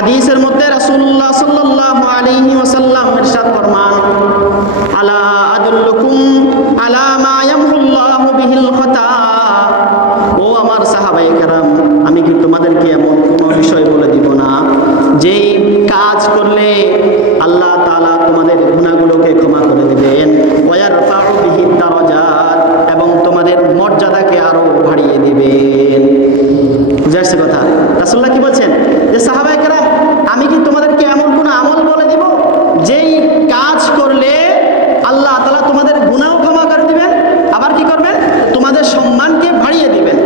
হাদিসের মধ্যে রাসূলুল্লাহ সাল্লাল্লাহু আলাইহি ওয়াসাল্লাম ইরশাদ ফরমান, আলা আদুল্লুকুম আলা মা ইয়ামহুল্লাহু বিহিল খাতা। ও আমার সাহাবায়ে কেরাম, আমি কি তোমাদেরকে এমন কোনো বিষয় বলে দিব না যেই কাজ করলে আল্লাহ তাআলা তোমাদের গুনাহগুলোকে ক্ষমা করে দিবেন, ওয়া ইয়ারফাউ বিহি দারাজাত, এবং তোমাদের মর্যাদাকে আরো বাড়িয়ে দিবেন। বুঝাচ্ছে কথা? রাসূলুল্লাহ কি বলছেন যে সাহাবায়ে কেরাম, আমি কি তোমাদেরকে এমন কোনো আমল বলে দিব যেই কাজ করলে আল্লাহ তাআলা তোমাদের গুনাহ ক্ষমা করে দিবেন, আবার কি করবেন? তোমাদের সম্মানকে বাড়িয়ে দিবেন।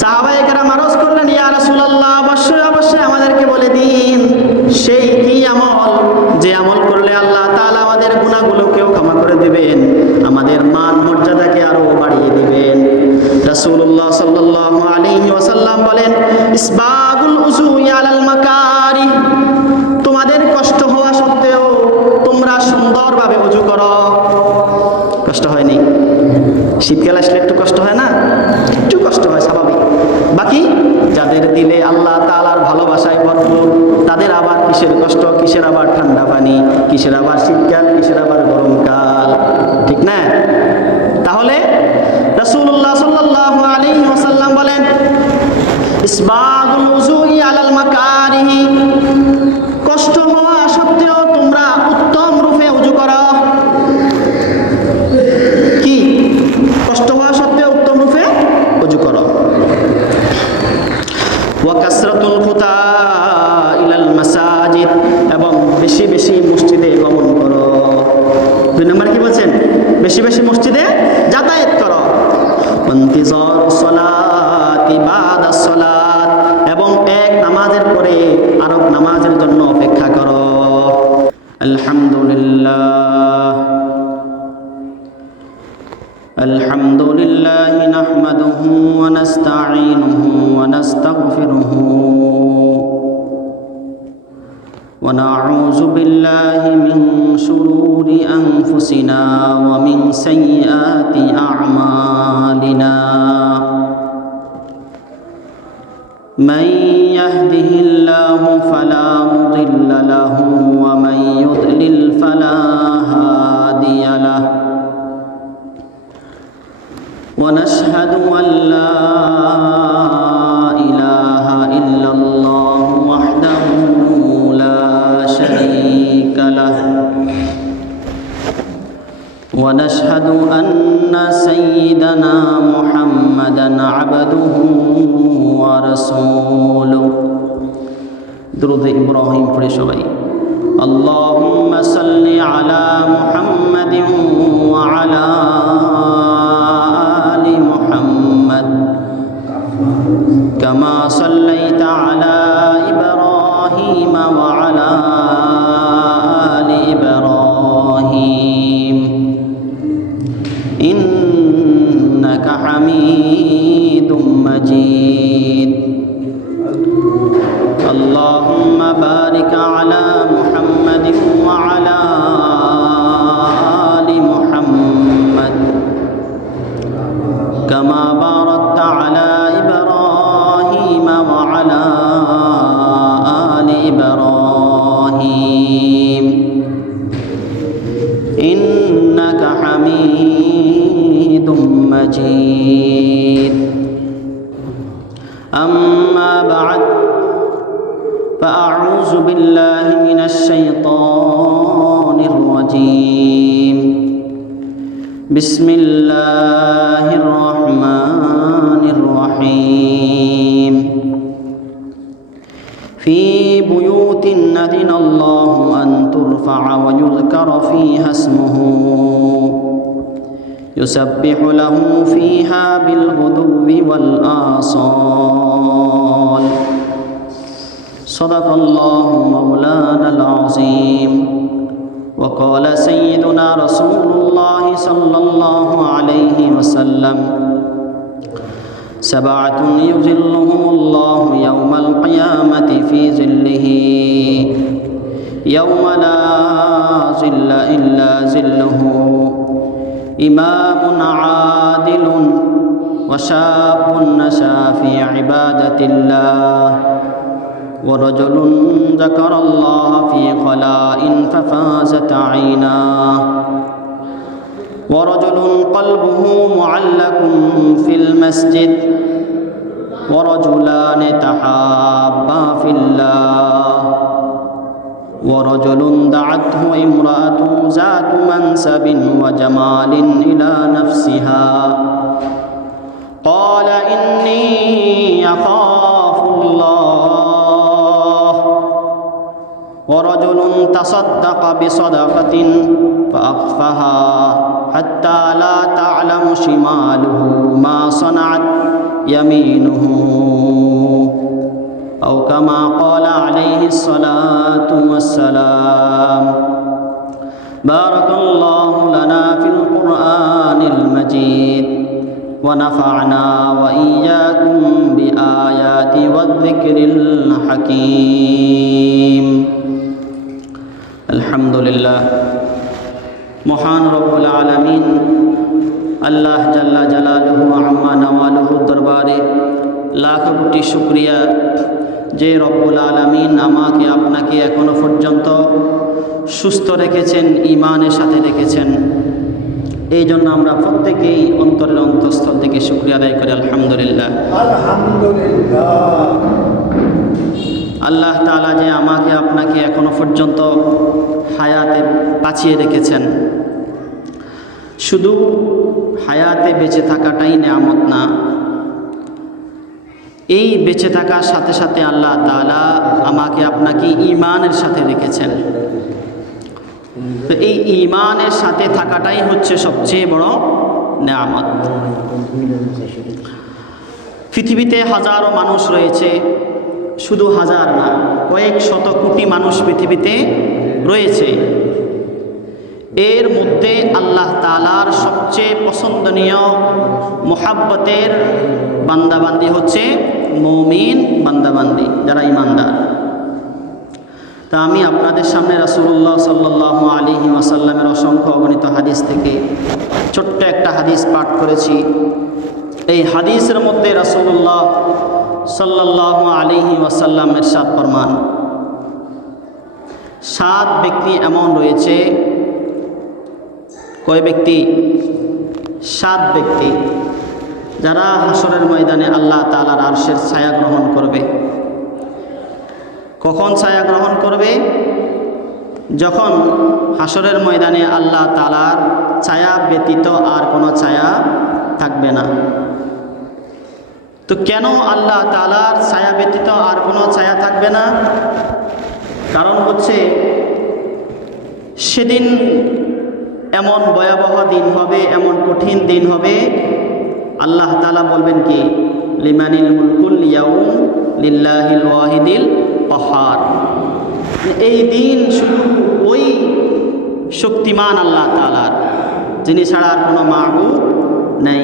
সাহাবায়ে কেরাম আরজ করলেন, ইয়া রাসূলুল্লাহ, অবশ্যই অবশ্যই আমাদেরকে বলে দিন সেই কি আমল, যে আমল করলে আল্লাহ তাআলা আমাদের গুনাহগুলোকেও ক্ষমা করে দিবেন, আমাদের মান মর্যাদাকে আরো বাড়িয়ে দিবেন। রাসূলুল্লাহ সাল্লাল্লাহু আলাইহি ওয়াসাল্লাম বলেন, ইসবাগুল উযুই আলাল মাকারিহ, তোমাদের কষ্ট হওয়া সত্ত্বেও তোমরা সুন্দরভাবে ওযু করো। কষ্ট হয়নি? শীতকাল আসলে একটু কষ্ট হয় না? একটু কষ্ট হয়, স্বাভাবিক। বাকি যাদের দিলে আল্লাহ তাআলার ভালোবাসায় ভরপুর, তাদের আবার কিসের কষ্ট, কিসের আবার ঠান্ডা পানি, কিসের আবার শীতকাল, কিসের আবার গরমকাল, ঠিক না? তাহলে রাসূলুল্লাহ সাল্লাল্লাহু আলাইহি ওয়াসাল্লাম বলেন, ইসবাগুল উযুই আলাল মাকারিহ, কষ্ট হওয়া সত্ত্বেও তোমরা উত্তম রূপে ওযু করো। কি? কষ্ট হওয়া সত্ত্বেও উত্তম রূপে ওযু করো। ওয়া কাসরাতুল খুতা ইলাল মাসাজিদ, এবং বেশি বেশি মসজিদে গমন করো। 2 নম্বর কি বলছেন? বেশি বেশি মসজিদে যাতায়াত করো। ইন্তিজারুস সালাতি বাদাস সালাত, এবং এক নামাজের পরে আরেক নামাজের জন্য অপেক্ষা করো। আলহামদুলিল্লাহ আলহামদুলিল্লাহি নাহমাদুহু ওয়া নাস্তাঈনুহু ওয়া নাস্তাগফিরুহু ওয়া নাউযু বিল্লাহি মিন শুরুরি আনফুসিনা ওয়া মিন সাইয়্যাতি আ'মালিনা। মান ইয়াহদিহিল্লাহু ফালা মুদিল্লা লাহু ওয়া মান ইউদ্লিল ফালা হাদিয়া লাহু। ونشهد أن لا إله إلا الله وحده لا شريك له، ونشهد أن سيدنا محمدا عبده ورسوله। درود إبراهيم পড়ে সবাই। اللهم صل على محمد وعلى محمد كما صليت على إبراهيم وعلى آل إبراهيم إنك حميد مجيد. اللهم بارك على محمد وعلى آل محمد كما باركت على إبراهيم وعلى آل إبراهيم إنك حميد مجيد. أما بعد، فأعوذ بالله من الشيطان الرجيم. بسم الله الرحمن الرحيم. في بيوت أذن الله أن ترفع ويذكر فيها اسمه يسبح له فيها بالغدو والآصال. صدق الله مولانا العظيم. وقال سيدنا رسول الله صلى الله عليه وسلم: 7 يظلهم الله يوم القيامة في ظله يوم لا ظل إلا ظله إمام عادل وشاب نشأ في عبادة الله ورجل ذكر الله في خلاء ففازت عيناه ورجل قلبه معلق في المسجد ورجلان تحابا في الله ورجل دعته امرأة ذات منسب وجمال إلى نفسها قال إني أخاف الله ورجل تصدق بصدقة فأخفاها حتى لا تعلم شماله ما صنعت يمينه أو كما قال عليه الصلاة والسلام بارك الله لنا في القرآن المجيد ونفعنا وإياكم بآيات والذكر الحكيم الحمد لله মহান রব্বুল আলামিন আল্লাহ জাল্লা জালালুহু আম্মা নওয়ালুহুর দরবারে লাখ কোটি শুকরিয়া যে রব্বুল আলামিন আমাকে আপনাকে এখনো পর্যন্ত সুস্থ রেখেছেন, ঈমানের সাথে রেখেছেন। এই জন্য আমরা প্রত্যেকেই অন্তরের অন্তঃস্থল থেকে শুকরিয়া আদায় করি আলহামদুলিল্লাহ। আল্লাহ তাআলা যে আমাকে আপনাকে এখনো পর্যন্ত হায়াতে বাঁচিয়ে রেখেছেন, শুধু হায়াতে বেঁচে থাকাটাই নেয়ামত না, এই বেঁচে থাকার সাথে সাথে আল্লাহ তাআলা আমাকে আপনাকে ঈমানের সাথে রেখেছেন। তো এই ঈমানের সাথে থাকাটাই হচ্ছে সবচেয়ে বড় নেয়ামত। পৃথিবীতে হাজারো মানুষ রয়েছে, শুধু হাজার না, কয়েক শত কোটি মানুষ পৃথিবীতে রয়েছে। এর মধ্যে আল্লাহ তাআলার সবচেয়ে পছন্দনীয় মুহাব্বতের বান্দাবান্দি হচ্ছে মুমিন বান্দাবান্দি, যারা ঈমানদার। তা আমি আপনাদের সামনে রাসূলুল্লাহ সাল্লাল্লাহু আলাইহি ওয়াসাল্লামের অসংখ্য অগণিত হাদিস থেকে ছোট্ট একটা হাদিস পাঠ করেছি। এই হাদিসের মধ্যে রাসূলুল্লাহ সাল্লাল্লাহু আলাইহি ওয়াসাল্লাম ইরশাদ ফরমান, 7 ব্যক্তি এমন রয়েছে। কয় ব্যক্তি? 7 ব্যক্তি, যারা হাসরের ময়দানে আল্লাহ তাআলার আরশের ছায়া গ্রহণ করবে। কখন ছায়া গ্রহণ করবে? যখন হাসরের ময়দানে আল্লাহ তাআলার ছায়া ব্যতীত আর কোনো ছায়া থাকবে না। তো কেন আল্লাহ তাআলার ছায়া ব্যতীত আর কোনো ছায়া থাকবে না? কারণ হচ্ছে সেদিন এমন ভয়াবহ দিন হবে, এমন কঠিন দিন হবে, আল্লাহ তাআলা বলবেন কি, লিমানিল মুলকুল ইয়াউম লিল্লাহিল ওয়াহিদিল কাহ্হার। এই দিন শুধু ওই শক্তিমান আল্লাহ তাআলার, যিনি ছাড়া আর কোনো মাবুদ নাই।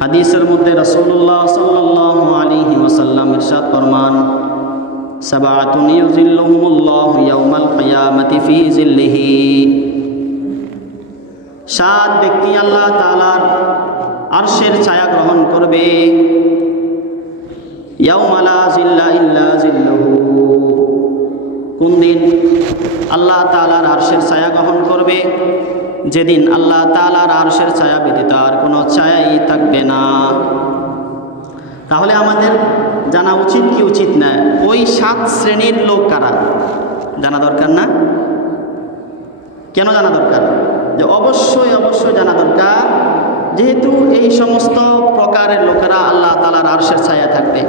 হাদিসের মধ্যে রাসূলুল্লাহ সাল্লাল্লাহু আলাইহি ওয়াসাল্লাম ইরশাদ ফরমান, সাবাতুন ইউযিল্লুহুমুল্লাহু ইয়াওমাল কিয়ামাতি ফি যিল্লিহি। 7 ব্যক্তি আল্লাহ তাআলার আরশের ছায়া গ্রহণ করবে। ইয়াওমা লা যিল্লা ইল্লা যিল্লুহু। কোন দিন আল্লাহ তাআলার আরশের ছায়া গ্রহণ করবে? যেদিন আল্লাহ তাআলার আরশের ছায়া ব্যতীত আর কোনো ছায়াই থাকবে না। তাহলে আমাদের জানা উচিত কি উচিত না, ওই 7 শ্রেণীর লোক কারা জানা দরকার না? কেন জানা দরকার? যে অবশ্যই জানা দরকার, যেহেতু এই সমস্ত প্রকারের লোকেরা আল্লাহ তাআলার আরশের ছায়া থাকবে।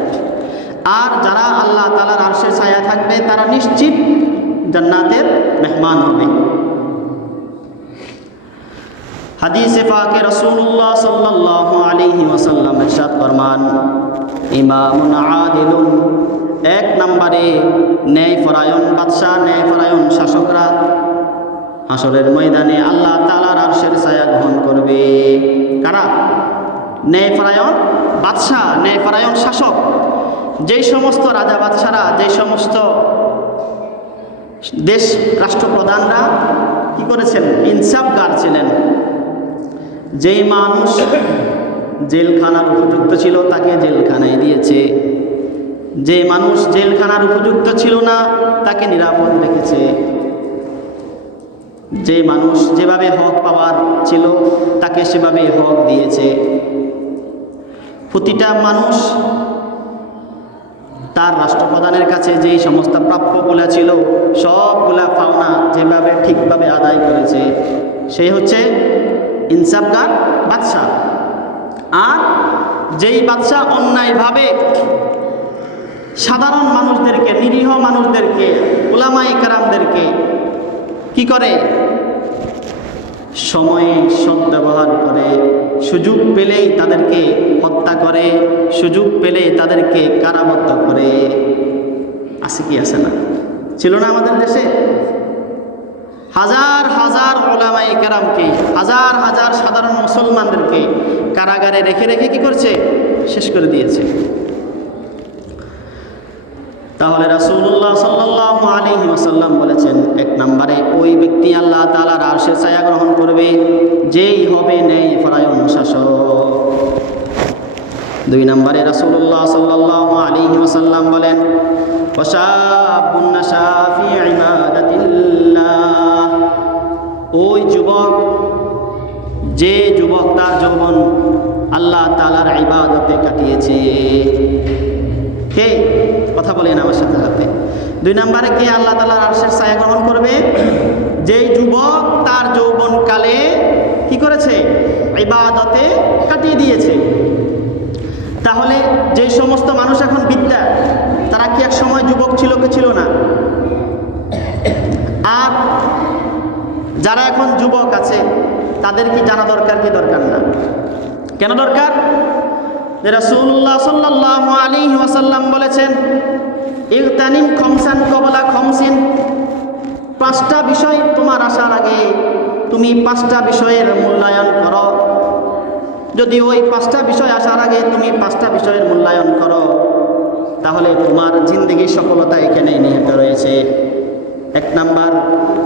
আর যারা আল্লাহ তাআলার আরশের ছায়া থাকবে তারা নিশ্চিত জান্নাতের মেহমান হবে। হাদিসে পাকে রাসূলুল্লাহ সাল্লাল্লাহু আলাইহি ওয়াসাল্লাম ইরশাদ ফরমান, ইমামুন আদিলুন, 1 নম্বরে ন্যায়পরায়ণ বাদশা, ন্যায়পরায়ণ শাসকরা হাসরের ময়দানে আল্লাহ তাআলার আরশের ছায়া গ্রহণ করবে। কারা? ন্যায়পরায়ণ বাদশা, ন্যায়পরায়ণ শাসক। যেই সমস্ত রাজা বাদশারা, যেই সমস্ত দেশ রাষ্ট্রপ্রধানরা কি করেছেন? ইনসাফগার ছিলেন। যেই মানুষ জেলখানার উপযুক্ত ছিল তাকে জেলখানায় দিয়েছে, যে মানুষ জেলখানার উপযুক্ত ছিল না তাকে নিরাপদ রেখেছে, যে মানুষ যেভাবে হক পাওয়ার ছিল তাকে সেভাবে হক দিয়েছে। প্রতিটা মানুষ তার রাষ্ট্রপ্রধানের কাছে যেই সমস্ত প্রাপ্যগুলা ছিল সবগুলা পাওনা যেভাবে ঠিকভাবে আদায় করেছে, সেই হচ্ছে ইনসাফগার বাদশাহ। আর যেই বাদশাহ অন্যায়ভাবে সাধারণ মানুষদেরকে, নিরীহ মানুষদেরকে, উলামায়ে কেরামদেরকে কি করে, সময়ে সদ্ব্যবহার করে, সুযোগ পেলেই তাদেরকে হত্যা করে, সুযোগ পেলে তাদেরকে কারাবদ্ধ করে। আছে কি আছে না? ছিল না আমাদের দেশে? হাজার হাজার উলামায়ে কেরামকে, হাজার হাজার সাধারণ মুসলমানদেরকে কারাগারে রেখে রেখে কি করছে, শেষ করে দিয়েছে। তাহলে রাসূলুল্লাহ সাল্লাল্লাহু আলাইহি ওয়াসাল্লাম বলেছেন, এক নম্বরে ওই ব্যক্তি আল্লাহ তাআলার আরশের ছায়া গ্রহণ করবে যেই হবে ন্যায়পরায়ণ শাসক। দুই নম্বরে রাসূলুল্লাহ সাল্লাল্লাহু আলাইহি ওয়াসাল্লাম বলেন, ওয়াশাবুন নাশা ফি ইবাদাতিল্লাহ, ওই যুবক, যে যুবক তার যৌবন আল্লাহ তাআলার ইবাদতে কাটিয়েছে। কে? কথা বলেন আমার সাথে সাথে। দুই নম্বরে কে আল্লাহ তাআলার আরশের ছায়া গ্রহণ করবে? যেই যুবক তার যৌবনকালে কি করেছে, ইবাদতে কাটিয়ে দিয়েছে। তাহলে যে সমস্ত মানুষ এখন বিদ্যা, তারা কি এক সময় যুবক ছিল কি ছিল না? আর যারা এখন যুবক আছে তাদের কি জানা দরকার কি দরকার না? কেন দরকার? রাসূলুল্লাহ সাল্লাল্লাহু আলাইহি ওয়াসাল্লাম বলেছেন, ইগতানিম খামসান ক্বাবলা খামসিন, পাঁচটা বিষয় তোমার আসার আগে তুমি পাঁচটা বিষয়ের মূল্যায়ন করো। যদি ওই পাঁচটা বিষয় আসার আগে তুমি পাঁচটা বিষয়ের মূল্যায়ন করো, তাহলে তোমার জিন্দেগির সফলতা এখানে নিহিত রয়েছে। এক নাম্বার,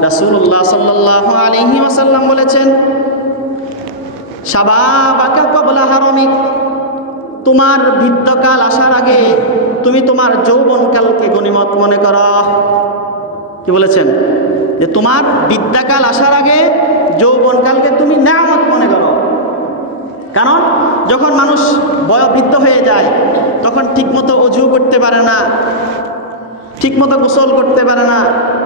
রাসূলুল্লাহ সাল্লাল্লাহু আলাইহি ওয়াসাল্লাম বলেছেন, শাবাবাকা ক্বাবলা হারামিক, তোমার বৃদ্ধকাল আসার আগে তুমি তোমার যৌবনকালকে গনিমত মনে করো। কি বলেছেন? যে তোমার বৃদ্ধাকাল আসার আগে যৌবনকালকে তুমি নেয়ামত মনে করো। কারণ যখন মানুষ বয়োবৃদ্ধ হয়ে যায় তখন ঠিকমতো অজু করতে পারে না, ঠিকমতো গোসল করতে পারে না,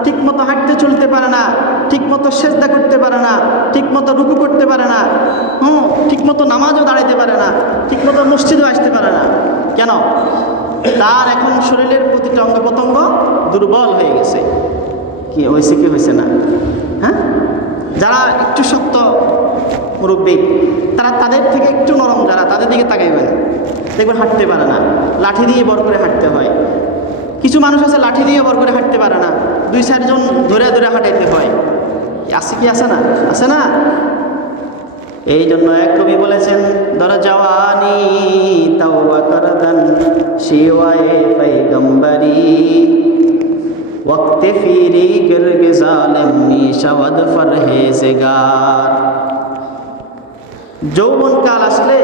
ঠিকমতো হাঁটতে চলতে পারে না, ঠিকমতো সেজদা করতে পারে না, ঠিকমতো রুকু করতে পারে না, ঠিকমতো নামাজও দাঁড়াইতে পারে না, ঠিকমতো মসজিদও আসতে পারে না। কেন? তার এখন শরীরের প্রতিটা অঙ্গ প্রত্যঙ্গ দুর্বল হয়ে গেছে। কি হয়েছে কি হয়েছে না? হ্যাঁ, যারা একটু শক্ত মুরব্বী তারা তাদের থেকে একটু নরম, যারা তাদের দিকে তাকাইবেন, দেখবেন হাঁটতে পারে না, লাঠি দিয়ে বর করে হাঁটতে হয়। কিছু মানুষ আছে লাঠি দিয়ে বর করে হাঁটতে পারে না, 2-4 জন ধরে ধরে হাঁটাইতে হয়। আছে কি আছে না? আছে না? এই জন্য এক কবি বলেছেন, দরজাওয়ানি তাওবা করদান শিওয়ায়ে পয়গম্বরি, ওয়াক্তে ফিরি গিরগে জালিম মিশাওয়াদ ফরহেজগার। যৌবনকাল আসলে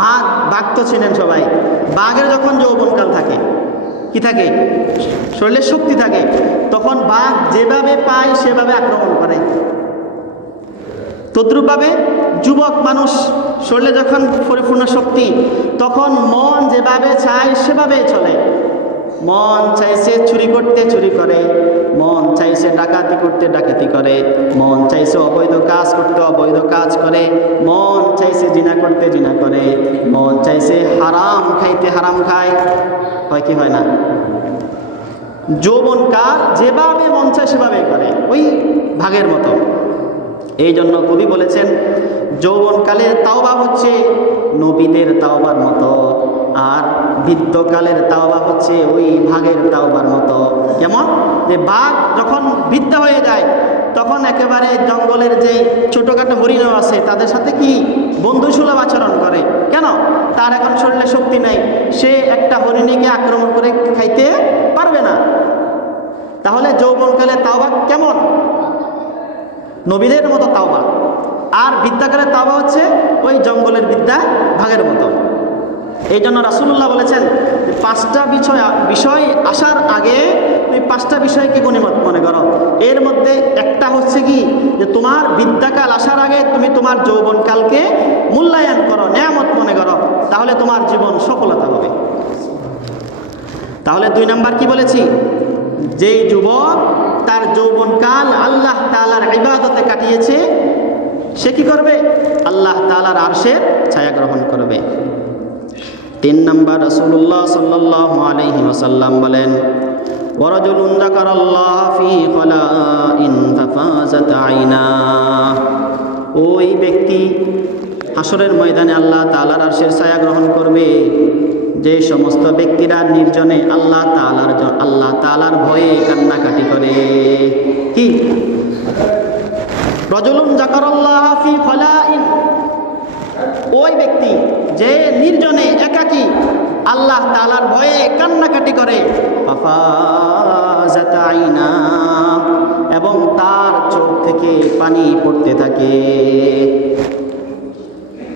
বাঘ তো চেনেন সবাই, বাঘের যখন যৌবনকাল থাকে কি থাকে, শরীরে শক্তি থাকে, তখন বাঘ যেভাবে পায় সেভাবে আক্রমণ করে। তদ্রূপভাবে যুবক মানুষ শরীরে যখন পরিপূর্ণ শক্তি, তখন মন যেভাবে চায় সেভাবে চলে। মন চাইছে চুরি করতে চুরি করে, মন চাইছে ডাকাতি করতে ডাকাতি করে, মন চাইছে অবৈধ কাজ করতে অবৈধ কাজ করে, মন চাইছে জিনা করতে জিনা করে, মন চাইছে হারাম খাইতে হারাম খায়। হয় কি হয় না? যৌবনকাল যেভাবে মন চায় সেভাবে করে, ওই ভাগের মতো। এই জন্য কবি বলেছেন, যৌবনকালের তাওবা হচ্ছে নবীদের তাওবার মতো, আর বৃদ্ধকালের তাওবা হচ্ছে ওই ভাগের তাওবার মতো। কেমন? যে বাঘ যখন বৃদ্ধ হয়ে যায় তখন একেবারে জঙ্গলের যে ছোটোখাটো হরিণও আছে তাদের সাথে কি বন্ধুসুলভ আচরণ করে। কেন? তার এখন শরীরে শক্তি নেই, সে একটা হরিণীকে আক্রমণ করে খাইতে পারবে না। তাহলে যৌবনকালে তাওবা কেমন? নবীদের মতো তাওবা। আর বিদ্যাকালে তাওবা হচ্ছে ওই জঙ্গলের বিদ্যা ভাগের মতো। এই জন্য রাসূলুল্লাহ বলেছেন যে 5টা বিষয় আসার আগে তুমি 5টা বিষয়কে গনিমত মনে করো। এর মধ্যে একটা হচ্ছে কি, যে তোমার বিদ্যাকাল আসার আগে তুমি তোমার যৌবনকালকে মূল্যায়ন করো, নেয়ামত মনে করো, তাহলে তোমার জীবন সফলতা হবে। তাহলে 2 নাম্বার কি বলেছি, যেই যুবক তার যৌবনকাল আল্লাহ তাআলার ইবাদতে কাটিয়েছে সে কি করবে, আল্লাহ তাআলার আরশের ছায়া গ্রহণ করবে। 3 নাম্বার রাসূলুল্লাহ সাল্লাল্লাহু আলাইহি ওয়াসাল্লাম বলেন, ওয়ারাজুলুন যাকারাল্লাহ ফি খালাইন ফাফাজাত আইনা, ওই ব্যক্তি হাসরের ময়দানে আল্লাহ তাআলার আরশের ছায়া গ্রহণ করবে যে সমস্ত ব্যক্তিরা নির্জনে আল্লাহ তাআলার ভয়ে কান্নাকাটি করে। কি, রাজুলুন যাকারাল্লাহ ফি খালাইন, ওই ব্যক্তি যে নির্জনে একাকী আল্লাহ তাআলার ভয়ে কান্নাকাটি করে, ফাফাজাত আইনা, এবং তার চোখ থেকে পানি পড়তে থাকে।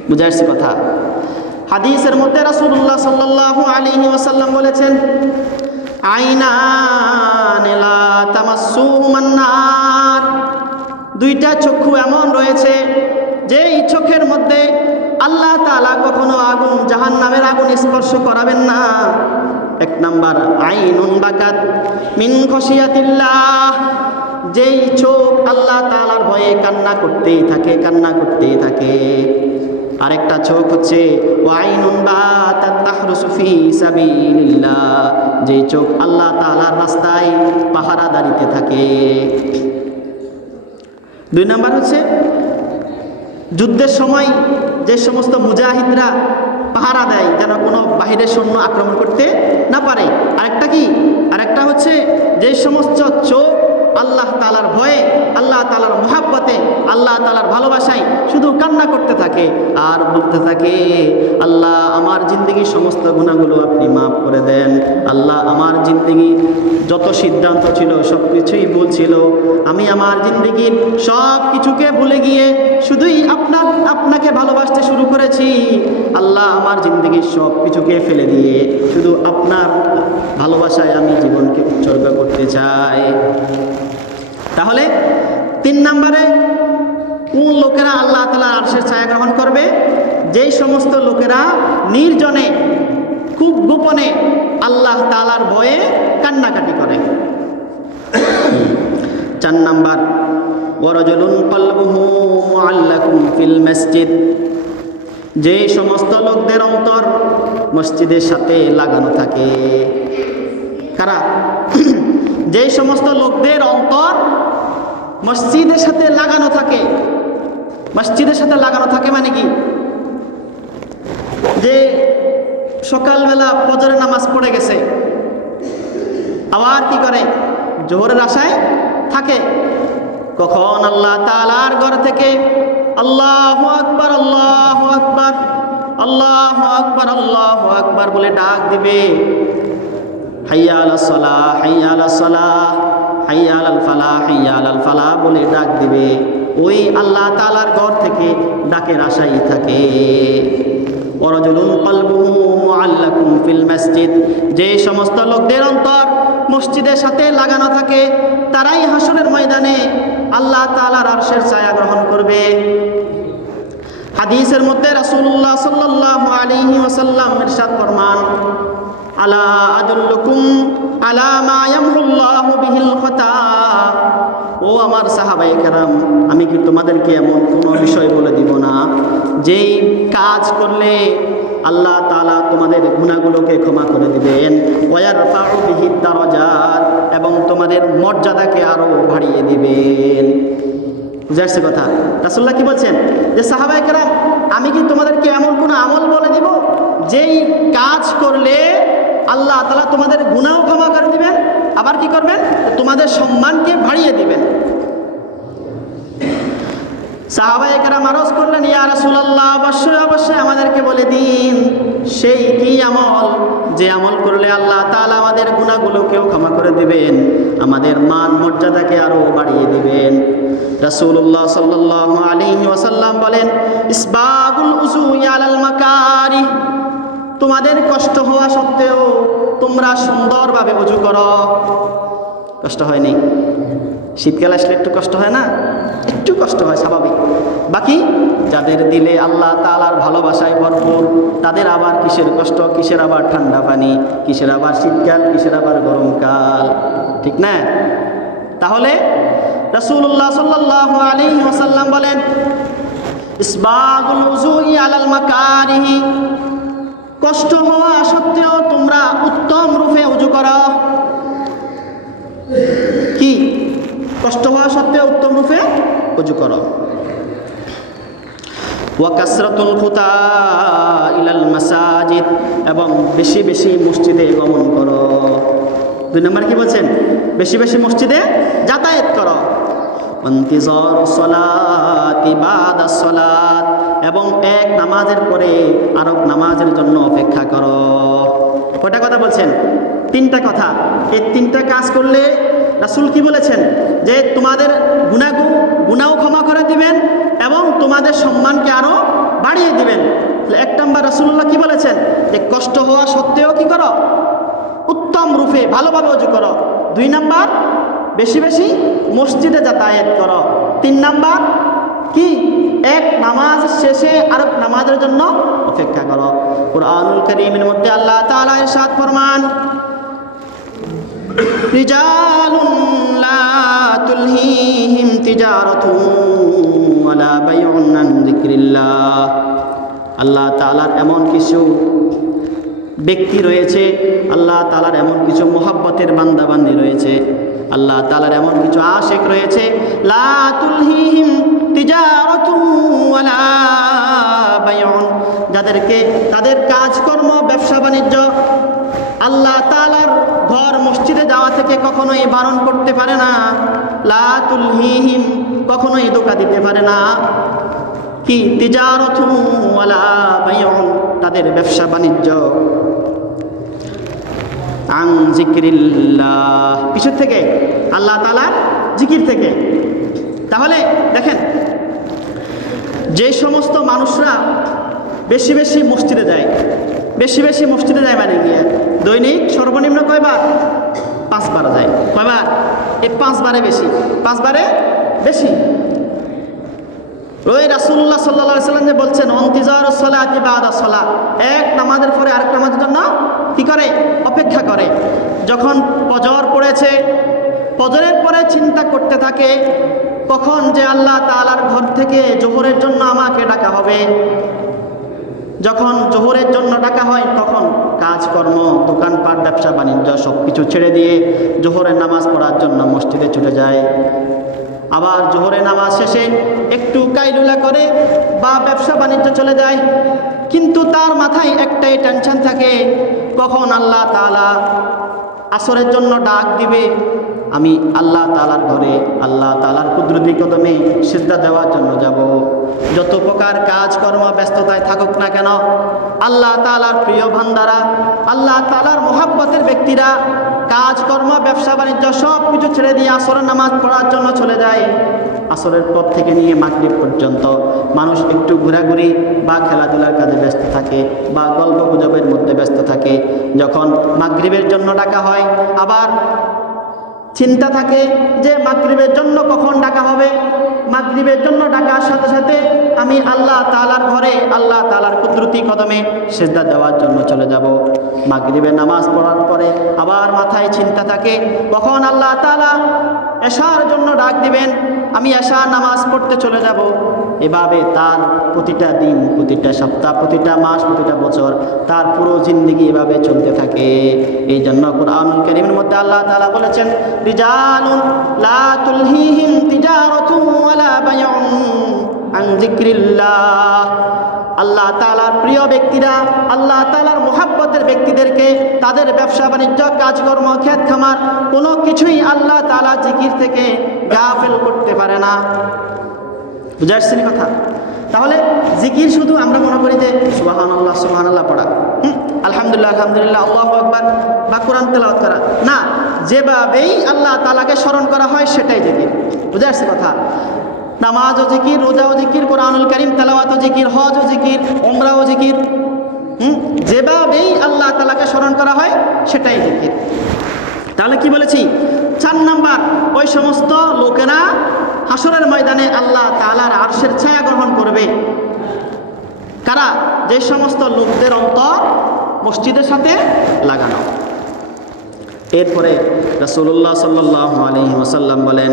বুঝা আসছে কথা? হাদিসের মধ্যে রাসূলুল্লাহ সাল্লাল্লাহু আলাইহি ওয়াসাল্লাম বলেছেন, আইনান লা তামাসসুহুমান নার, 2টা চক্ষু এমন রয়েছে যে এই চোখের মধ্যে আল্লাহ তাআলা কখনো আগুন, জাহান্নামের আগুন স্পর্শ করাবেন না। 1 নাম্বার, আইনুন বাকাত মিন খশিয়াতিল্লাহ, যেই চোখ আল্লাহ তাআলার ভয়ে কান্না করতেই থাকে। আরেকটা চোখ হচ্ছে ওয়াইনুন বাতাত তাহরুসু ফি সাবিলিল্লাহ, যেই চোখ আল্লাহ তাআলার রাস্তায় পাহারাদারিতে থাকে। 2 নাম্বার হচ্ছে যুদ্ধের সময় যে সমস্ত মুজাহিদরা পাহারা দেয় যেন কোনো বাহিরের সৈন্য আক্রমণ করতে না পারে। আরেকটা হচ্ছে যে সমস্ত চোখ আল্লাহ তাআলার ভয়ে, আল্লাহ তাআলার মুহাব্বতে, আল্লাহ তাআলার ভালোবাসায় শুধু কান্না করতে থাকে আর বলতে থাকে, আল্লাহ আমার জিন্দেগির সমস্ত গুনাহগুলো আপনি মাফ করে দেন। আল্লাহ আমার জিন্দেগির যত সিদ্ধান্ত ছিল সব কিছুই ভুল ছিল, আমি আমার জিন্দেগির সব কিছুকে ভুলে গিয়ে শুধুই আপনাকে ভালোবাসতে শুরু করেছি। আল্লাহ আমার জিন্দেগির সব কিছুকে ফেলে দিয়ে শুধু আপনার ভালোবাসায় আমি জীবনকে উৎসর্গ করতে চাই। তাহলে 3 নম্বরে কোন লোকেরা আল্লাহ তাআলার আরশের ছায়া গ্রহণ করবে, যেই সমস্ত লোকেরা নির্জনে খুব গোপনে আল্লাহ তাআলার ভয়ে কান্নাকাটি করে। 4 নাম্বার, ওয়ারাজুলুন কলবুহু মুআল্লাকুন ফিল মসজিদ, যে সমস্ত লোকদের অন্তর মসজিদের সাথে লাগানো থাকে। কারা? যে সমস্ত লোকদের অন্তর মসজিদের সাথে লাগানো থাকে। মসজিদের সাথে লাগানো থাকে মানে কি, যে সকালবেলা ফজরের নামাজ পড়ে গেছে, আবার কি করে, জোহরের আশায় থাকে, কখন আল্লাহ তাআলার ঘর থেকে আল্লাহু আকবার আল্লাহু আকবার আল্লাহু আকবার আল্লাহু আকবার বলে ডাক দিবে, হাইয়া আলাস সালাহ হাইয়া আলাস সালাহ হাইয়া আলাল ফালাহ হাইয়া আলাল ফালাহ বলে ডাক দিবে, ওই আল্লাহ তাআলার ঘর থেকে ডাকের আশাই থাকে। ওয়ারাজুলুন কলবুহু মুআল্লাকুন ফিল মসজিদ, যে সমস্ত লোকদের অন্তর মসজিদের সাথে লাগানো থাকে তারাই হাসরের ময়দানে আল্লাহ তাআলার আরশের ছায়া গ্রহণ করবে। হাদিসের মধ্যে রাসূলুল্লাহ সাল্লাল্লাহু আলাইহি ওয়াসাল্লাম ইরশাদ ফরমান, আলা আদুল্লুকুম আলা মা ইয়ামহুল্লাহু বিহিল খাতা, ও আমার সাহাবায়ে কেরাম, আমি কি তোমাদেরকে এমন কোনো বিষয় বলে দিব না যেই কাজ করলে আল্লাহ তাআলা তোমাদের গুনাহগুলোকে ক্ষমা করে দিবেন, ওয়ারফাউ বিহিদ দারাজাত, এবং তোমাদের মর্যাদাকে আরো বাড়িয়ে দিবেন। বুঝাচ্ছে কথা? রাসূলুল্লাহ কি বলছেন, যে সাহাবায়ে কেরাম, আমি কি তোমাদেরকে এমন কোনো আমল বলে দিব যেই কাজ করলে আল্লাহ তাআলা তোমাদের গুনাহ ক্ষমা করে দিবেন, আবার কি করবেন, তোমাদের সম্মানকে বাড়িয়ে দিবেন। সাহাবায়ে কেরাম আরজ করলেন, ইয়া রাসূলুল্লাহ, অবশ্যই আমাদেরকে বলে দিন সেই কি আমল যে আমল করলে আল্লাহ তাআলা আমাদের গুনাহগুলোকেও ক্ষমা করে দিবেন, আমাদের মান মর্যাদাকে আরো বাড়িয়ে দিবেন। রাসূলুল্লাহ সাল্লাল্লাহু আলাইহি ওয়াসাল্লাম বলেন, ইসবাগুল উযুই আলাল মাকারিহ, তোমাদের কষ্ট হওয়া সত্ত্বেও তোমরা সুন্দরভাবে ওযু করো। কষ্ট হয়নি? শীতকাল আসলে একটু কষ্ট হয় না? একটু কষ্ট হয়, স্বাভাবিক। বাকি যাদের দিলে আল্লাহ তাআলার ভালোবাসায় ভরপুর, তাদের আবার কিসের কষ্ট, কিসের আবার ঠান্ডা পানি, কিসের আবার শীতকাল, কিসের আবার গরমকাল, ঠিক না? তাহলে রাসূলুল্লাহ সাল্লাল্লাহু আলাইহি ওয়াসাল্লাম বলেন, ইসবাগুল উযুই আলাল মাকারিহ, কষ্ট হওয়া সত্ত্বেও তোমরা উত্তম রূপে ওযু করো। কি? কষ্ট হওয়া সত্ত্বেও উত্তম রূপে ওযু করো। ওয়া কাসরাতুল খুতা ইলাল মাসাজিদ, এবং বেশি বেশি মসজিদে গমন করো। 2 নম্বর কি বলছেন? বেশি বেশি মসজিদে যাতায়াত করো। ইন্তিজারুস সালাতি বাদাস সালাত, এবং এক নামাজের পরে আরেক নামাজের জন্য অপেক্ষা করো। কয়টা কথা বলছেন? 3টা কথা। এই 3টা কাজ করলে রাসূল কি বলেছেন? যে তোমাদের গুনাহ ক্ষমা করে দিবেন এবং তোমাদের সম্মানকে আরো বাড়িয়ে দিবেন। 1 নম্বর রাসূলুল্লাহ কি বলেছেন? যে কষ্ট হওয়া সত্ত্বেও কি করো? উত্তম রূপে ভালোভাবে ওযু করো। 2 নম্বর, বেশি বেশি মসজিদে যাতায়াত করো। 3 নম্বর কি? এক নামাজ শেষে আরেক নামাজের জন্য অপেক্ষা করো। কুরআনুল কারীমের মধ্যে আল্লাহ তাআলা ইরশাদ ফরমান, রিজালুন লা তুলহিহিম তিজারাতুন ওয়ালা বাইউন আন যিকরিল্লাহ। আল্লাহ তাআলার এমন কিছু ব্যক্তি রয়েছে, আল্লাহ তাআলার এমন কিছু মুহাব্বতের বান্দাবান্দি রয়েছে, আল্লাহ তাআলার এমন কিছু আশিক রয়েছে, লা তুলহিহিম তিজারাতুন ওয়ালা বাইউন, যাদেরকে তাদের কাজকর্ম, ব্যবসা বাণিজ্য আল্লাহ তাআলার ঘর মসজিদে যাওয়া থেকে কখনোই বারণ করতে পারে না। লা তুলহিহিম, কখনোই ধোঁকা দিতে পারে না। কি? তিজারাতুন ওয়ালা বাইউন, তাদের ব্যবসা বাণিজ্য আন যিকরিল্লাহ, কিসের থেকে? আল্লাহ তাআলার জিকির থেকে। তাহলে দেখেন, যে সমস্ত মানুষরা বেশি বেশি মসজিদে যায়, বেশি বেশি মসজিদে যায় মানে গিয়ে দৈনিক সর্বনিম্ন কয়বার? 5 বার যায়। কয়বার? এই 5 বারে বেশি, 5 বারে বেশি। ওই রাসূলুল্লাহ সাল্লাল্লাহু আলাইহি সাল্লাম যে বলছেন, ইন্তিজারুস সালাতি বাদাস সালাত, এক নামাজের পরে আরেক নামাজের জন্য কি করে? অপেক্ষা করে। যখন ফজর পড়েছে, ফজরের পরে চিন্তা করতে থাকে কখন যে আল্লাহ তাআলার ঘর থেকে জোহরের জন্য আমাকে ডাকা হবে। যখন জোহরের জন্য ডাকা হয়, তখন কাজকর্ম, দোকানপাট, ব্যবসা বাণিজ্য সব কিছু ছেড়ে দিয়ে জোহরের নামাজ পড়ার জন্য মসজিদে ছুটে যায়। আবার জোহরের নামাজ শেষে একটু কাইলুলা করে বা ব্যবসা বাণিজ্য চলে যায়, কিন্তু তার মাথায় একটাই টেনশন থাকে, কখন আল্লাহ তাআলা আসরের জন্য ডাক দিবে, আমি আল্লাহ তাআলার ঘরে, আল্লাহ তাআলার কুদরতি কদমে সিজদা দেওয়ার জন্য যাব। যত প্রকার কাজকর্ম ব্যস্ততায় থাকুক না কেন, আল্লাহ তাআলার প্রিয় বান্দারা, আল্লাহ তাআলার মহব্বতের ব্যক্তিরা কাজকর্ম, ব্যবসা বাণিজ্য সব কিছু ছেড়ে দিয়ে আসরের নামাজ পড়ার জন্য চলে যায়। আসরের পর থেকে নিয়ে মাগরিব পর্যন্ত মানুষ একটু ঘোরাঘুরি বা খেলাধুলার কাজে ব্যস্ত থাকে বা গল্প গুজবের মধ্যে ব্যস্ত থাকে। যখন মাগরিবের জন্য ডাকা হয়, আবার চিন্তা থাকে যে মাগরিবের জন্য কখন ডাকা হবে। মাগরিবের জন্য ডাকার সাথে সাথে আমি আল্লাহ তাআলার ঘরে, আল্লাহ তাআলার কুদরতি কদমে সিজদা দেওয়ার জন্য চলে যাব। মাগরিবের নামাজ পড়ার পরে আবার মাথায় চিন্তা থাকে কখন আল্লাহ তাআলা এশার জন্য ডাক দিবেন, আমি এশার নামাজ পড়তে চলে যাব। এভাবে তার প্রতিটা দিন, প্রতিটা সপ্তাহ, প্রতিটা মাস, প্রতিটা বছর, তার পুরো জিন্দেগি এভাবে চলতে থাকে। এই জন্য কুরআনুল কারীমের মধ্যে আল্লাহ তাআলা বলেছেন, রিজালুন লা তুলহিহিম তিজারাতুন ওয়ালা বাইউন আন যিকরিল্লাহ। আল্লাহ তাআলার প্রিয় ব্যক্তিরা, আল্লাহ তাআলার মুহাব্বতের ব্যক্তিদেরকে তাদের ব্যবসা বাণিজ্য, কাজকর্ম, ক্ষেত খামার কোনো কিছুই আল্লাহ তাআলা জিকির থেকে গাফেল করতে পারে না। বুঝা আসছে কথা? তাহলে জিকির শুধু আমরা মনে করি যে সুবহানাল্লাহ সুবহানাল্লাহ পড়া, আলহামদুলিল্লাহ আলহামদুলিল্লাহ আল্লাহু আকবার বা কোরআন তেলাওয়াত করা না, যেভাবেই আল্লাহ তাআলাকে স্মরণ করা হয় সেটাই জিকির। বুঝে আসছে কথা? নামাজও জিকির, রোজাও জিকির, কোরআনুল কারীম তেলাওয়াতও জিকির, হজও জিকির, উমরাও জিকির। যেভাবেই আল্লাহ তাআলাকে স্মরণ করা হয় সেটাই জিকির। তাহলে কি বলেছি? 4 নাম্বার, ওই সমস্ত লোকেরা হাসরের ময়দানে আল্লাহ তাআলার আরশের ছায়া গ্রহণ করবে। কারা? যে সমস্ত লোকদের অন্তর মসজিদের সাথে লাগানো। এরপরে রাসূলুল্লাহ সাল্লাল্লাহু আলাইহি ওয়াসাল্লাম বলেন,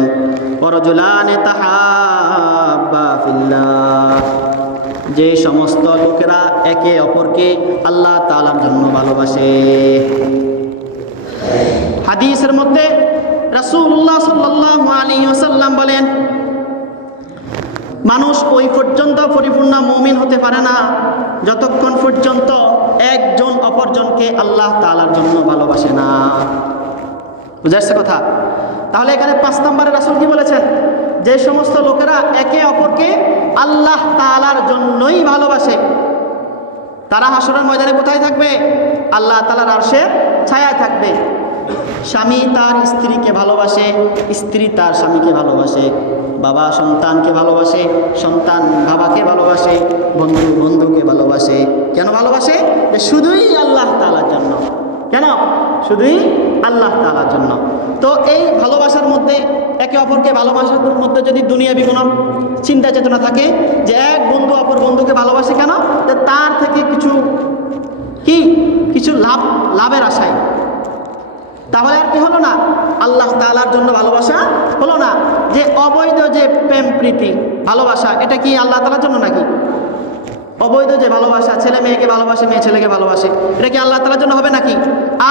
ওয়ারাজুলানি তাহাব্বা ফিল্লাহ, যে সমস্ত লোকেরা একে অপরকে আল্লাহ তাআলার জন্য ভালোবাসে। হাদিসের মধ্যে রাসূলুল্লাহ সাল্লাল্লাহু আলাইহি ওয়াসাল্লাম বলেন, মানুষ ওই পর্যন্ত পরিপূর্ণ মুমিন হতে পারে না যতক্ষণ পর্যন্ত একজন অপরজনকে আল্লাহ তাআলার জন্য ভালোবাসে না। বুঝাচ্ছে কথা? তাহলে এখানে 5 নম্বরে রাসূল কি বলেছেন? যে সমস্ত লোকেরা একে অপরকে আল্লাহ তাআলার জন্যই ভালোবাসে, তারা হাসরের ময়দানে কোথায় থাকবে? আল্লাহ তাআলার আরশের ছায়ায় থাকবে। স্বামী তার স্ত্রীকে ভালোবাসে, স্ত্রী তার স্বামীকে ভালোবাসে, বাবা সন্তানকে ভালোবাসে, সন্তান বাবাকে ভালোবাসে, বন্ধু বন্ধুকে ভালোবাসে। কেন ভালোবাসে? যে শুধুই আল্লাহ তাআলার জন্য। কেন? শুধুই আল্লাহ তাআলার জন্য। তো এই ভালোবাসার মধ্যে, একে অপরকে ভালোবাসার মধ্যে যদি দুনিয়াবি কোনো চিন্তা চেতনা থাকে যে এক বন্ধু অপর বন্ধুকে ভালোবাসে কেন? যে তার থেকে কিছু লাভের আশায়। তাহলে আর কি হলো না? আল্লাহ তাআলার জন্য ভালোবাসা হলো না। যে অবৈধ যে প্রেম প্রীতি ভালোবাসা, এটা কি আল্লাহ তাআলার জন্য নাকি? অবৈধ যে ভালোবাসা, ছেলে মেয়েকে ভালোবাসে, মেয়ে ছেলেকে ভালোবাসে, এটা কি আল্লাহ তাআলার জন্য হবে নাকি?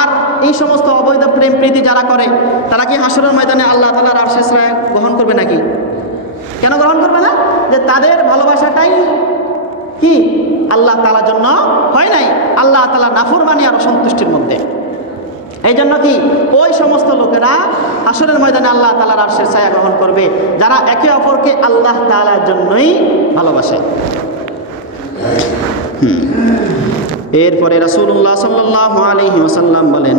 আর এই সমস্ত অবৈধ প্রেম প্রীতি যারা করে, তারা কি হাসরের ময়দানে আল্লাহ তাআলার আরশের ছায়া গ্রহণ করবে নাকি? কেন গ্রহণ করবে না? যে তাদের ভালোবাসাটাই কি আল্লাহ তাআলার জন্য হয় নাই, আল্লাহ তাআলার নাফরমানি আর অসন্তুষ্টির মধ্যে। এই জন্য কি ওই সমস্ত লোকেরা হাসরের ময়দানে আল্লাহ তাআলার আরশের ছায়া গ্রহণ করবে যারা একে অপরকে আল্লাহ তাআলার জন্যই ভালোবাসে। এরপরে রাসূলুল্লাহ সাল্লাল্লাহু আলাইহি ওয়াসাল্লাম বলেন,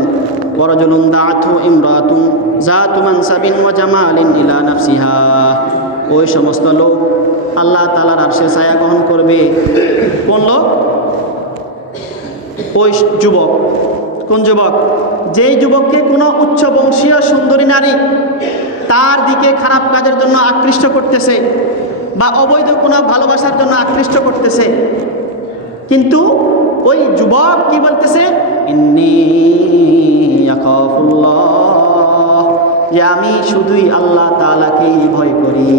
ওয়ারাজুলুন দাআতহু ইমরাতুন যাতু মানসাবিন ওয়া জামালিন ইলা নাফসিহা, ওই সমস্ত লোক আল্লাহ তাআলার আরশের ছায়া গ্রহণ করবে। কোন লোক? ওই যুবক। কোন যুবক? যেই যুবককে কোনো উচ্চ বংশীয় সুন্দরী নারী তার দিকে খারাপ কাজের জন্য আকৃষ্ট করতেছে বা অবৈধ কোনো ভালোবাসার জন্য আকৃষ্ট করতেছে, কিন্তু ওই যুবক কি বলতেছে? ইন্নী আখাফুল্লাহ, যে আমি শুধুই আল্লাহ তাআলাকেই ভয় করি।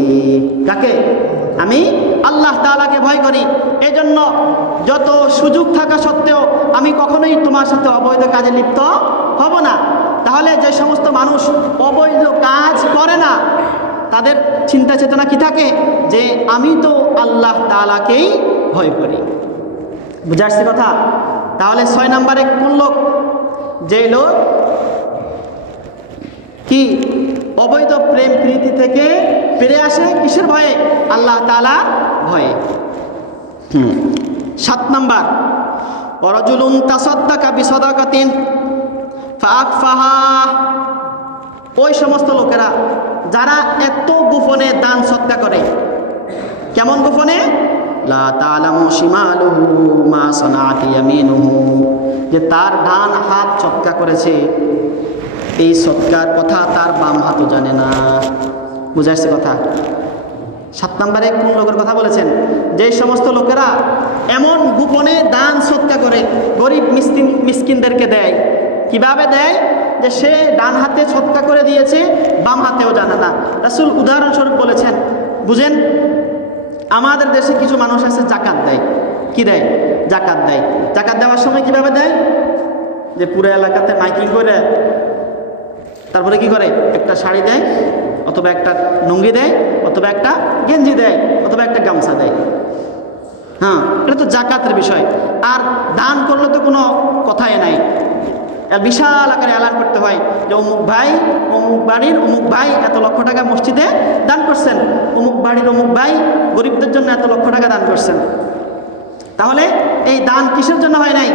কাকে? আমি আল্লাহ তাআলাকে ভয় করি। এজন্য যত সুযোগ থাকা সত্ত্বেও আমি কখনোই তোমার সাথে অবৈধ কাজে লিপ্ত হব না। তাহলে যে সমস্ত মানুষ অবৈধ কাজ করে না, তাদের চিন্তা চেতনা কি থাকে? যে আমি তো আল্লাহ তাআলাকেই ভয় করি। বুঝে আসছে কথা? তাহলে 6 নম্বরে কোন লোক? যে লোক কি অবৈধ প্রেম প্রীতি থেকে ফিরে আসে, কিসের ভয়ে? আল্লাহ তাআলার ভয়ে। 7 নম্বর, ওয়ারাজুলুন তাসাদ্দাকা বিসাদাকাতিন ফাআখফাহা, ওই সমস্ত লোকেরা যারা এত গোপনে দান সদকা করে। কেমন গোপনে? লা তা'লামু শিমালুহু মা সানাআত ইয়ামিনুহু, যে তার ডান হাত সদকা করেছে, এই সদকার কথা তার বাম হাতও জানে না। বুঝাইছে কথা? 7 নম্বরে কোন লোকের কথা বলেছেন? যে সমস্ত লোকেরা এমন গোপনে দান সদকা করে, গরিব মিসকিনদেরকে দেয়। কিভাবে দেয়? যে সে ডান হাতে সদকা করে দিয়েছে, বাম হাতেও জানে না। রাসূল উদাহরণস্বরূপ বলেছেন, বুঝেন, আমাদের দেশে কিছু মানুষ আছে জাকাত দেয়। কি দেয়? জাকাত দেয়। জাকাত দেওয়ার সময় কিভাবে দেয়? যে পুরো এলাকাতে মাইকিং করে, তারপরে কি করে? একটা শাড়ি দেয়, অথবা একটা লুঙ্গি দেয়, অথবা একটা গেঞ্জি দেয়, অথবা একটা গামছা দেয়। হ্যাঁ, এটা তো জাকাতের বিষয়। আর দান করলে তো কোনো কথাই নাই, বিশাল আকারে এলান করতে হয় যে অমুক ভাই, অমুক বাড়ির অমুক ভাই এত লক্ষ টাকা মসজিদে দান করছেন, অমুক বাড়ির অমুক ভাই গরিবদের জন্য এত লক্ষ টাকা দান করছেন। তাহলে এই দান কিসের জন্য হয় নাই?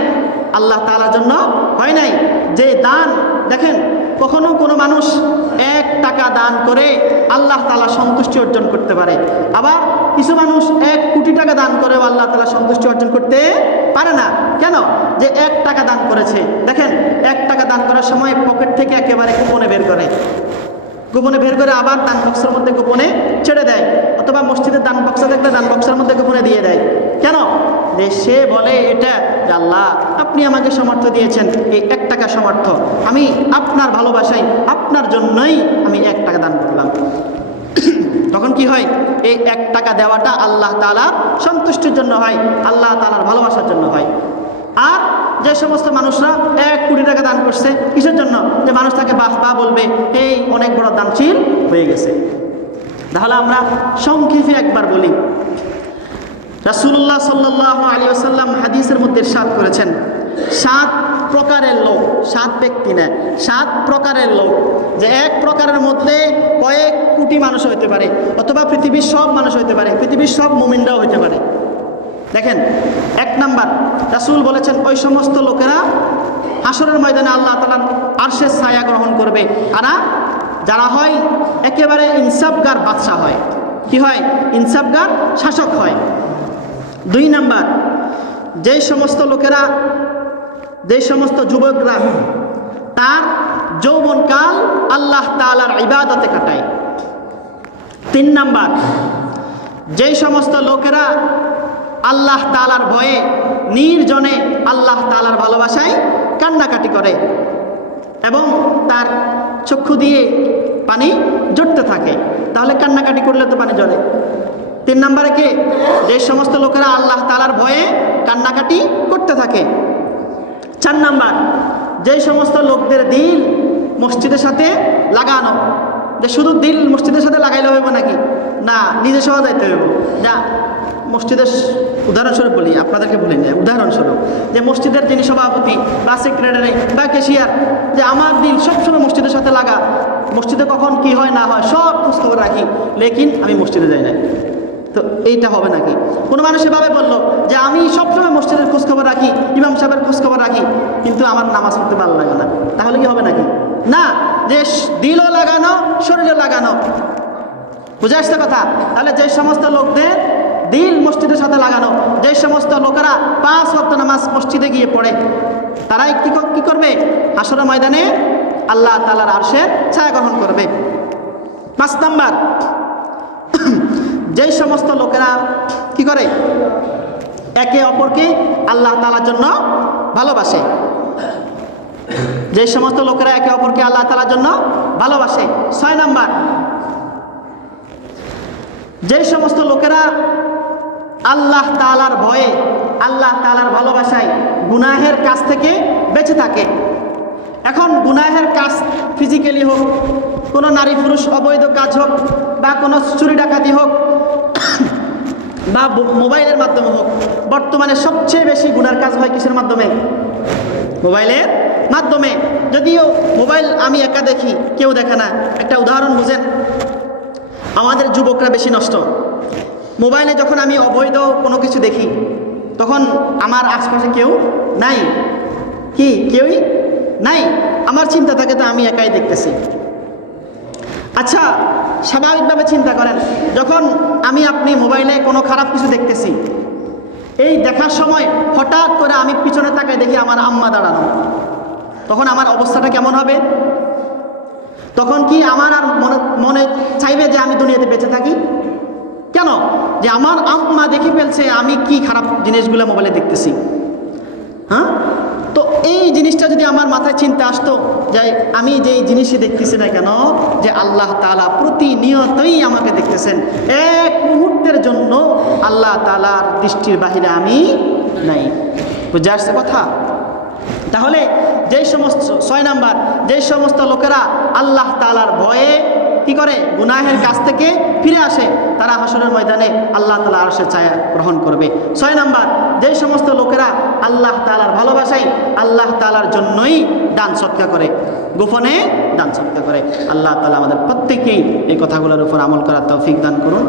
আল্লাহ তাআলার জন্য হয় নাই। যে দান দেখেন, কখনো কোনো মানুষ 1 টাকা দান করে আল্লাহ তাআলা সন্তুষ্টি অর্জন করতে পারে, আবার কিছু মানুষ 1 কোটি টাকা দান করেও আল্লাহ তাআলা সন্তুষ্টি অর্জন করতে পারে না। কেন? যে 1 টাকা দান করেছে, দেখেন 1 টাকা দান করার সময় পকেট থেকে একেবারে গোপনে বের করে আবার দান বক্সের মধ্যে গোপনে ছেড়ে দেয়, অথবা মসজিদের দান বক্স থাকলে দান বক্সের মধ্যে গোপনে দিয়ে দেয়। কেন? যে সে বলে এটা, আল্লাহ আপনি আমাকে সামর্থ্য দিয়েছেন, এই 1 টাকা সামর্থ্য আমি আপনার ভালোবাসাই, আপনার জন্যই আমি 1 টাকা দান করলাম। তখন কি হয়? এই 1 টাকা দেওয়াটা আল্লাহ তাআলার সন্তুষ্টির জন্য হয়, আল্লাহ তাআলার ভালোবাসার জন্য হয়। আর যে সমস্ত মানুষরা 1 কোটি টাকা দান করছে, কিসের জন্য? যে মানুষ তাকে বাহ বলবে, এই অনেক বড় দানশীল হয়ে গেছে। তাহলে আমরা সংক্ষেপে একবার বলি, রাসূলুল্লাহ সাল্লাল্লাহু আলাইহি ওয়াসাল্লাম হাদিসের মধ্যে ইরশাদ করেছেন, 7 প্রকারের লোক, 7 ব্যক্তি না, 7 প্রকারের লোক, যে 1 প্রকারের মধ্যে কয়েক কোটি মানুষ হইতে পারে, অথবা পৃথিবীর সব মানুষ হইতে পারে, পৃথিবীর সব মুমিনরাও হইতে পারে। দেখেন, 1 নাম্বার রাসূল বলেছেন, ওই সমস্ত লোকেরা হাসরের ময়দানে আল্লাহ তাআলার আরশের ছায়া গ্রহণ করবে, যারা হয় একেবারে ইনসাফগার বাদশা হয়। কি হয়? ইনসাফগার শাসক হয়। 2 নাম্বার, যেই সমস্ত লোকেরা, যেই সমস্ত যুবকরা তার যৌবনকাল আল্লাহ তাআলার ইবাদতে কাটায়। 3 নাম্বার, যেই সমস্ত লোকেরা আল্লাহ তাআলার ভয়ে নির্জনে আল্লাহ তাআলার ভালোবাসায় কান্নাকাটি করে এবং তার চক্ষু দিয়ে পানি ঝরতে থাকে। তাহলে কান্নাকাটি করলে তো পানি ঝরে। 3 নম্বরে কে? যে সমস্ত লোকেরা আল্লাহ তাআলার ভয়ে কান্নাকাটি করতে থাকে। 4 নাম্বার, যে সমস্ত লোকদের দিল মসজিদের সাথে লাগানো, যে শুধু দিল মসজিদের সাথে লাগাইলে হইব নাকি? না, নিজে সহ যাইতে হইব। যা মসজিদের উদাহরণস্বরূপ বলি, আপনাদেরকে বলি না, উদাহরণস্বরূপ যে মসজিদের যিনি সভাপতি বা সেক্রেটারি বা ক্যাশিয়ার, যে আমার দিল সবসময় মসজিদের সাথে লাগা, মসজিদে কখন কি হয় না হয় সব খোঁজখবর রাখি, লেকিন আমি মসজিদে যাই না। তো এইটা হবে নাকি? কোনো মানুষ এভাবে বললো যে আমি সবসময় মসজিদের খোঁজখবর রাখি, ইমাম সাহেবের খোঁজখবর রাখি, কিন্তু আমার নামাজ পড়তে ভালো লাগে না, তাহলে কি হবে নাকি? না, যে দিলও লাগানো, শরীরও লাগানো। বুঝে আসছে কথা? তাহলে যে সমস্ত লোকদের দিল মসজিদের সাথে লাগানো, যে সমস্ত লোকেরা 5 ওয়াক্ত নামাজ মসজিদে গিয়ে পড়ে, তারাই কি করবে? হাসরের ময়দানে আল্লাহ তাআলার আরশের ছায়া গ্রহণ করবে। 5 নাম্বার, যে সমস্ত লোকেরা কি করে? একে অপরকে আল্লাহ তাআলার জন্য ভালোবাসে। যে সমস্ত লোকেরা একে অপরকে আল্লাহ তাআলার জন্য ভালোবাসে। 6 নাম্বার, যে সমস্ত লোকেরা আল্লাহ তাআলার ভয়ে, আল্লাহ তাআলার ভালোবাসায় গুনাহের কাজ থেকে বেঁচে থাকে। এখন গুনাহের কাজ ফিজিক্যালি হোক, কোনো নারী পুরুষ অবৈধ কাজ হোক, বা কোনো চুরি ডাকাতি হোক, বা মোবাইলের মাধ্যমে হোক, বর্তমানে সবচেয়ে বেশি গুনার কাজ হয় কিসের মাধ্যমে? মোবাইলের মাধ্যমে। যদিও মোবাইল আমি একা দেখি, কেউ দেখে না। একটা উদাহরণ বুঝেন, আমাদের যুবকরা বেশি নষ্ট। মোবাইলে যখন আমি অবৈধ কোনো কিছু দেখি, তখন আমার আশপাশে কেউ নাই, কি কেউই নাই, আমার চিন্তা থাকে তো আমি একাই দেখতেছি। আচ্ছা, স্বাভাবিকভাবে চিন্তা করেন, যখন আপনি মোবাইলে কোনো খারাপ কিছু দেখতেছি, এই দেখার সময় হঠাৎ করে আমি পিছনে তাকায় দেখি আমার আম্মা দাঁড়ানো, তখন আমার অবস্থাটা কেমন হবে? তখন কি আমার আর মনে চাইবে যে আমি দুনিয়াতে বেঁচে থাকি? কেন? যে আমার আম্মা দেখে ফেলছে আমি কি খারাপ জিনিসগুলো মোবাইলে দেখতেছি। হ্যাঁ, তো এই জিনিসটা যদি আমার মাথায় চিন্তা আসতো যে আমি যেই জিনিসই দেখতেছি না কেন, যে আল্লাহ তাআলা প্রতিনিয়তই আমাকে দেখতেছেন, এক মুহূর্তের জন্য আল্লাহ তাআলার দৃষ্টির বাহিরে আমি নাই। বুঝে আসছে কথা? তাহলে যেই সমস্ত 6 নাম্বার, যেই সমস্ত লোকেরা আল্লাহ তাআলার ভয়ে কি করে? গুনাহের কাছ থেকে ফিরে আসে, তারা হাসরের ময়দানে আল্লাহ তাআলার আরশের ছায়া গ্রহণ করবে। 6 নাম্বার, যেই সমস্ত লোকেরা আল্লাহ তাআলার ভালোবাসায় আল্লাহ তাআলার জন্যই দান সদকা করে, গোপনে দান সদকা করে। আল্লাহ তাআলা আমাদের প্রত্যেককেই এই কথাগুলোর উপর আমল করার তৌফিক দান করুন।